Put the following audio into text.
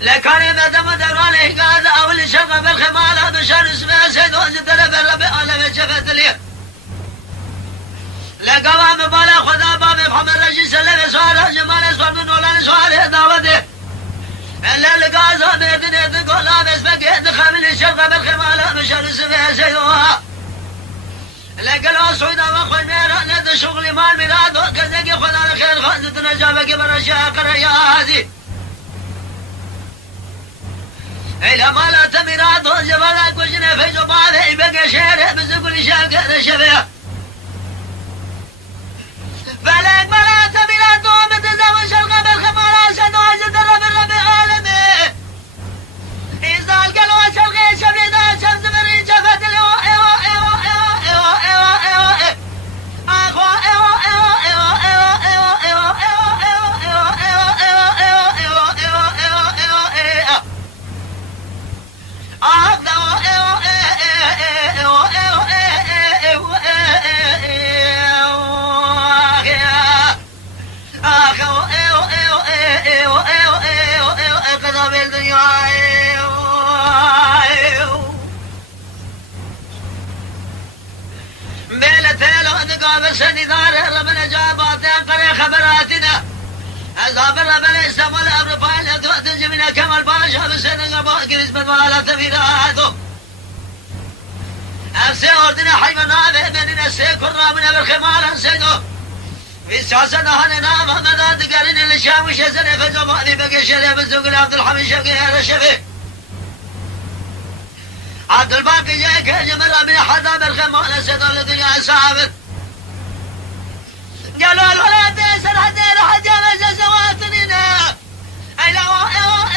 لكان مدام درانه قاد أول شغل بالخمالة بشر اسمه سيد وزدر بالرب عالم شفت ليه لقوام بالا خدا باب محمد رشيد سلم سوار جمال سوار من ولان سوار دعوته إلا لقازا بيدن قولا باسمك دخل شغل بالخمالة بشر اسمه سيد لقلوا سويدا وخوش ميرا ند شغل مال ميلاد كذلك خدا الخير خازت نجابك برشا قرية هذه إلى ما لا تميراد جبلك وجنا في جباله بقى شهر بزقل شاقر شبيه فلك ما لا تميراد بتزوج القبل خمارا سدوج درب الرب عالمي إذا القلوة شلقي شبيدا شمس بري جفت اليوم سني دار ربنا جاباتنا قري خبراتنا أصحاب ربنا استمر أمر فاعل تجمعنا كمال باشا بسنة باقي نسبة ولا تفيداته أفسي أردنا حيوانات بيننا السيكون رامنا بالخمال سيدو في ساسنا هننا محمد تقرن الشام وشزنا في زماني بقي شريف الزوق عبد الحميد شقي الشفي عبد الباقي جاك جمل من حدا بالخمال سيدو الدنيا سابت قالوا الولاد سرحتين حجاب زواتننا ايوا ايوا